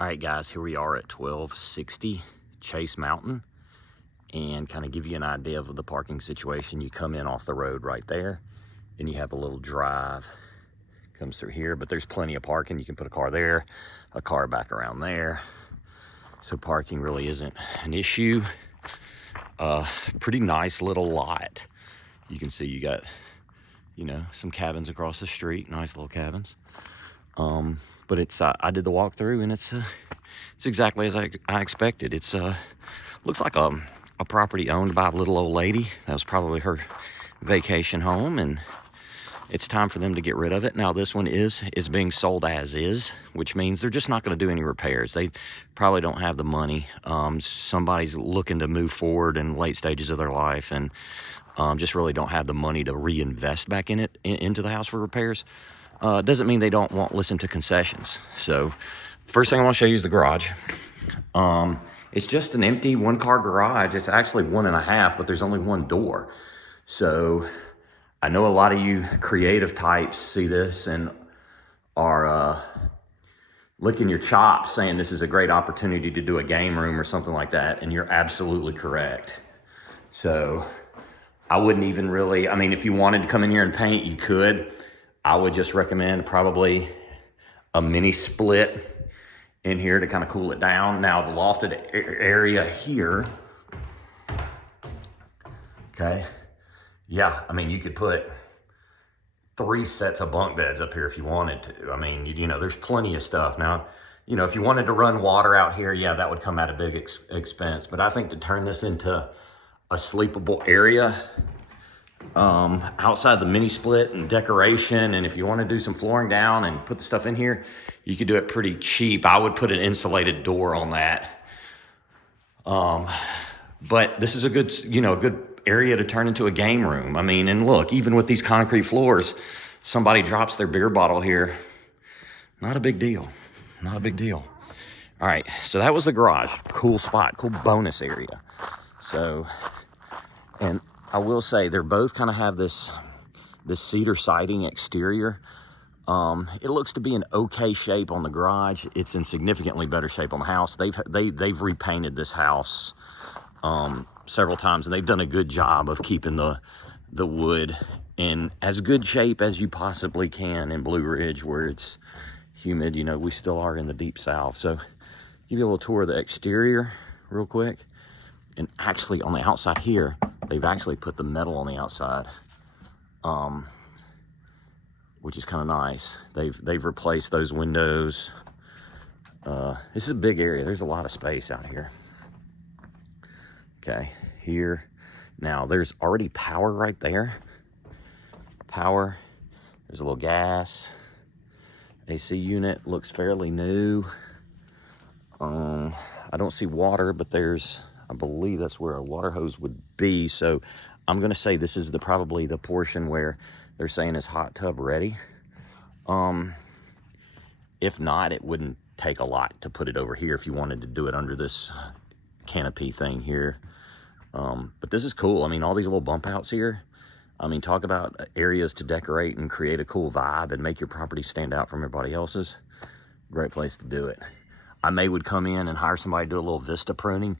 All right, guys, here we are at 1260 Chase Mountain, and kind of give you an idea of the parking situation. You come in off the road right there, and you have a little drive comes through here, but there's plenty of parking. You can put a car there, a car back around there. So parking really isn't an issue. Pretty nice little lot. You can see you got, some cabins across the street, nice little cabins. But it's I did the walkthrough, and it's exactly as I expected. It's looks like a property owned by a little old lady. That was probably her vacation home, and it's time for them to get rid of it. Now this one is being sold as is, which means they're just not going to do any repairs. They probably don't have the money. Somebody's looking to move forward in late stages of their life, and just really don't have the money to reinvest back in it, into the house for repairs. Doesn't mean they don't want to listen to concessions. So first thing I want to show you is the garage. It's just an empty one-car garage. It's actually 1.5, but there's only one door. So I know a lot of you creative types see this and are licking your chops saying this is a great opportunity to do a game room or something like that, and you're absolutely correct. So I wouldn't even really, if you wanted to come in here and paint, you could. I would just recommend probably a mini split in here to kind of cool it down. Now the lofted area here, okay, yeah, you could put 3 sets of bunk beds up here if you wanted to. There's plenty of stuff. Now, if you wanted to run water out here, yeah, that would come at a big expense. But I think to turn this into a sleepable area, outside the mini split and decoration, and if you want to do some flooring down and put the stuff in here, you could do it pretty cheap. I would put an insulated door on that. But this is a good area to turn into a game room. And look, even with these concrete floors, somebody drops their beer bottle here. Not a big deal. Not a big deal. All right, so that was the garage. Cool spot, cool bonus area. So, and I will say they're both kind of have this cedar siding exterior. It looks to be in okay shape on the garage. It's in significantly better shape on the house. They've repainted this house several times, and they've done a good job of keeping the wood in as good shape as you possibly can in Blue Ridge, where it's humid. We still are in the deep south. So give you a little tour of the exterior real quick. And actually on the outside here, they've actually put the metal on the outside, which is kind of nice. They've replaced those windows. This is a big area. There's a lot of space out here. Okay, here. Now there's already power right there. Power. There's a little gas. AC unit looks fairly new. I don't see water, but I believe that's where a water hose would be. So I'm going to say this is probably the portion where they're saying is hot tub ready. If not, it wouldn't take a lot to put it over here if you wanted to do it under this canopy thing here. But this is cool. All these little bump outs here. Talk about areas to decorate and create a cool vibe and make your property stand out from everybody else's. Great place to do it. I would come in and hire somebody to do a little vista pruning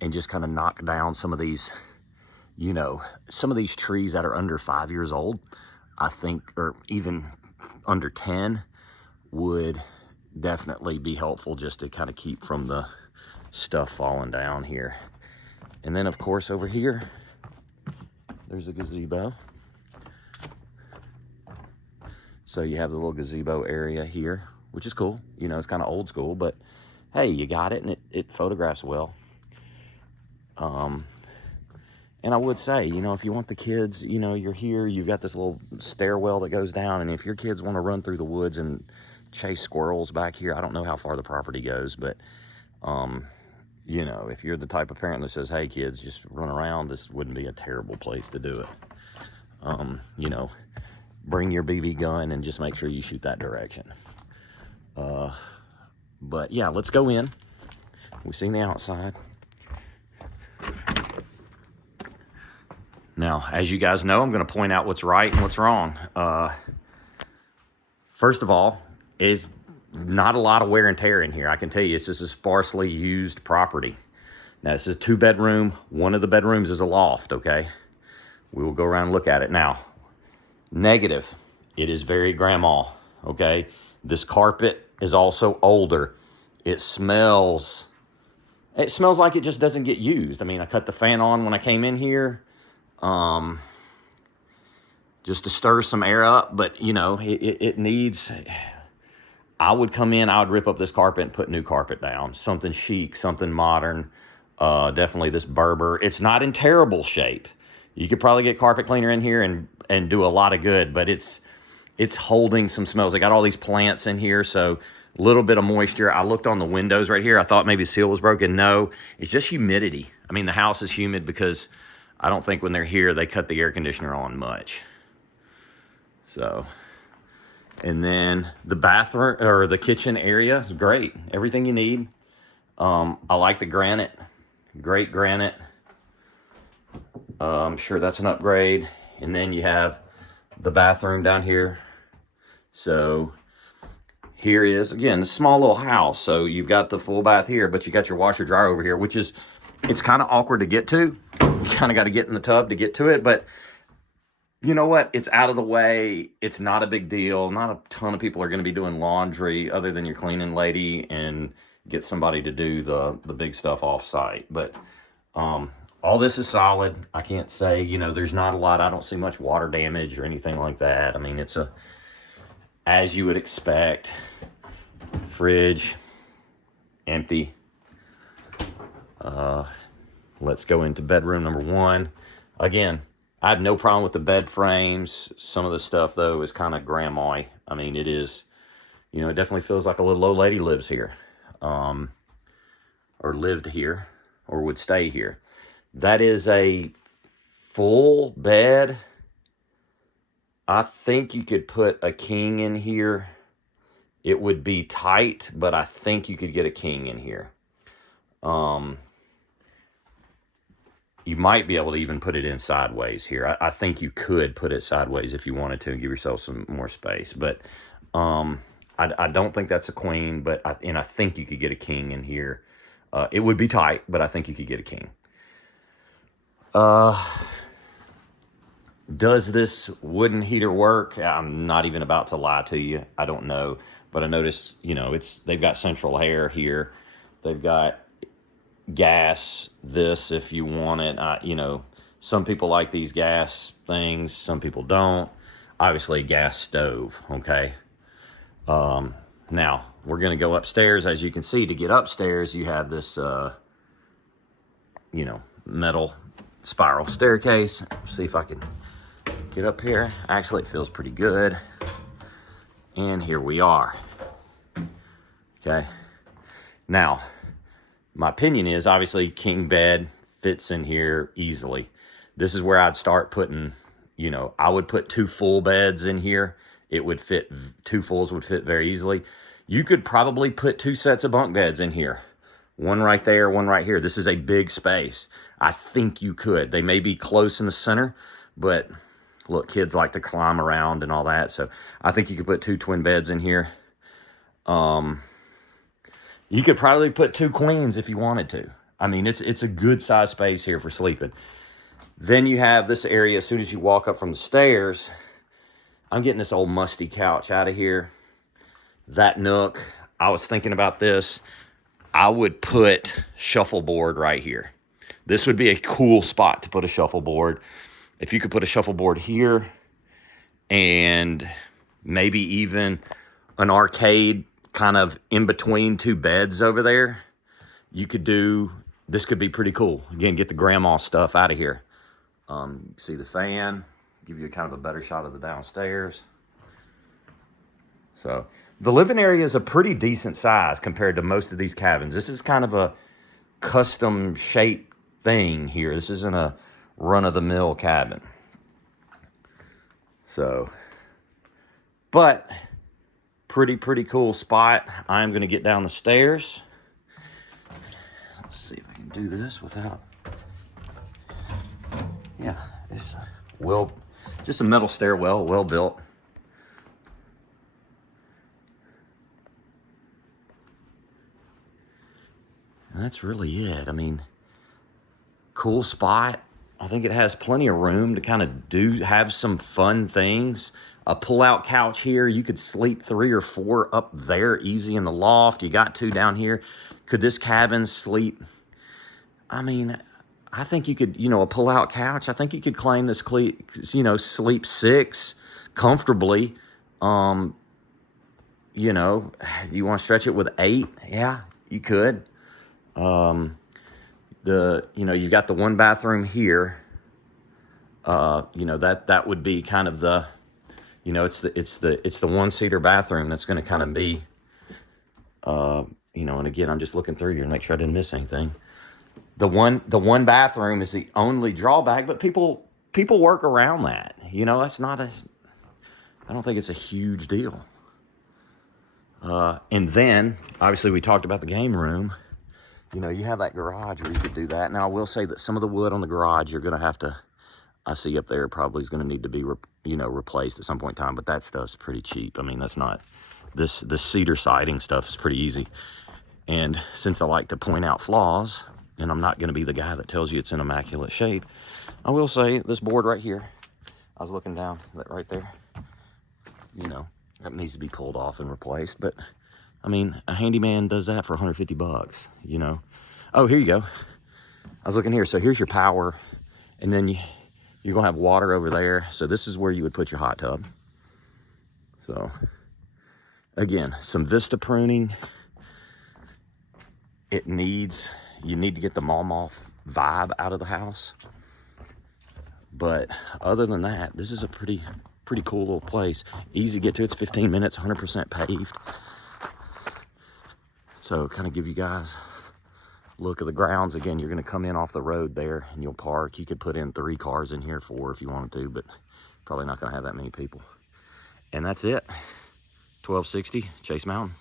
and just kind of knock down some of these, some of these trees that are under 5 years old, I think, or even under 10, would definitely be helpful just to kind of keep from the stuff falling down here. And then, of course, over here, there's a gazebo. So you have the little gazebo area here, which is cool. It's kind of old school, but hey, you got it, and it photographs well. And I would say, if you want the kids, you're here, you've got this little stairwell that goes down, and if your kids want to run through the woods and chase squirrels back here, I don't know how far the property goes, but, if you're the type of parent that says, hey, kids, just run around, this wouldn't be a terrible place to do it. Bring your BB gun and just make sure you shoot that direction. But yeah, let's go in. We've seen the outside. Now, as you guys know, I'm going to point out what's right and what's wrong. First of all, is not a lot of wear and tear in here. I can tell you, it's just a sparsely used property. Now, this is a 2-bedroom. One of the bedrooms is a loft, okay? We will go around and look at it. Now, negative, it is very grandma, okay? This carpet is also older. It smells like it just doesn't get used. I mean, I cut the fan on when I came in here, just to stir some air up, but you know, it needs, I would come in, I would rip up this carpet and put new carpet down. Something chic, something modern. Definitely this Berber. It's not in terrible shape. You could probably get carpet cleaner in here and do a lot of good, but it's holding some smells. They got all these plants in here, so a little bit of moisture. I looked on the windows right here. I thought maybe the seal was broken. No, it's just humidity. I mean, the house is humid because I don't think when they're here, they cut the air conditioner on much. So, and then the bathroom or the kitchen area is great. Everything you need. I like the granite, great granite. I'm sure that's an upgrade. And then you have the bathroom down here. So here is, again, a small little house. So you've got the full bath here, but you got your washer dryer over here, which is, it's kind of awkward to get to. You kind of got to get in the tub to get to it, but you know what? It's out of the way. It's not a big deal. Not a ton of people are going to be doing laundry other than your cleaning lady and get somebody to do the big stuff off site. But all this is solid. I can't say, you know, there's not a lot. I don't see much water damage or anything like that. I mean, it's as you would expect. Fridge, empty. Let's go into bedroom number 1. Again, I have no problem with the bed frames. Some of the stuff, though, is kind of grandma-y. I mean, it is, you know, it definitely feels like a little old lady lives here. Or lived here, or would stay here. That is a full bed. I think you could put a king in here. It would be tight, but I think you could get a king in here. You might be able to even put it in sideways here. I think you could put it sideways if you wanted to and give yourself some more space. But I don't think that's a queen, but I think you could get a king in here. It would be tight, but I think you could get a king. Does this wooden heater work? I'm not even about to lie to you. I don't know. But I noticed, you know, they've got central air here. They've got gas, this if you want it. You know, some people like these gas things. Some people don't. Obviously, gas stove, okay? Now, we're going to go upstairs. As you can see, to get upstairs, you have this, you know, metal spiral staircase. See if I can get up here. Actually, it feels pretty good. And here we are. Okay. Now, my opinion is, obviously, king bed fits in here easily. This is where I'd start putting, you know, I would put 2 full beds in here. It would fit, 2 fulls would fit very easily. You could probably put 2 sets of bunk beds in here. One right there, one right here. This is a big space. I think you could. They may be close in the center, but look, kids like to climb around and all that. So I think you could put 2 twin beds in here. You could probably put 2 queens if you wanted to. I mean, it's a good size space here for sleeping. Then you have this area. As soon as you walk up from the stairs, I'm getting this old musty couch out of here. That nook, I was thinking about this. I would put shuffleboard right here. This would be a cool spot to put a shuffleboard. If you could put a shuffleboard here and maybe even an arcade kind of in between 2 beds over there, you could do, this could be pretty cool. Again, get the grandma stuff out of here. See the fan, give you kind of a better shot of the downstairs. So the living area is a pretty decent size compared to most of these cabins. This is kind of a custom shaped thing here. This isn't a run-of-the-mill cabin. So, but pretty cool spot. I'm going to get down the stairs. Let's see if I can do this without, yeah, it's well, just a metal stairwell, well built. that's really it. I mean, cool spot. I think it has plenty of room to kind of have some fun things. A pull-out couch here. You could sleep 3 or 4 up there easy in the loft. You got 2 down here. Could this cabin sleep? I mean, I think you could, a pull-out couch. I think you could claim this, sleep 6 comfortably. You want to stretch it with 8? Yeah, you could. You've got the 1 bathroom here. That would be kind of the, it's the 1-seater bathroom that's going to kind of be, and again, I'm just looking through here to make sure I didn't miss anything. The one bathroom is the only drawback, but people work around that. That's not I don't think it's a huge deal. And then obviously we talked about the game room. You have that garage where you could do that. Now I will say that some of the wood on the garage you're going to have to, I see up there, probably is going to need to be replaced at some point in time, but that stuff's pretty cheap. I mean, that's not, the cedar siding stuff is pretty easy. And since I like to point out flaws, and I'm not going to be the guy that tells you it's in immaculate shape, I will say this board right here, I was looking down, that right there, that needs to be pulled off and replaced. But I mean, a handyman does that for 150 bucks, Oh, here you go. I was looking here. So here's your power, and then you're gonna have water over there. So this is where you would put your hot tub. So again, some Vista pruning. You need to get the Mall vibe out of the house. But other than that, this is a pretty cool little place. Easy to get to. It's 15 minutes, 100% paved. So kind of give you guys a look at the grounds. Again, you're going to come in off the road there and you'll park. You could put in 3 cars in here, 4 if you wanted to, but probably not going to have that many people. And that's it. 1260 Chase Mountain.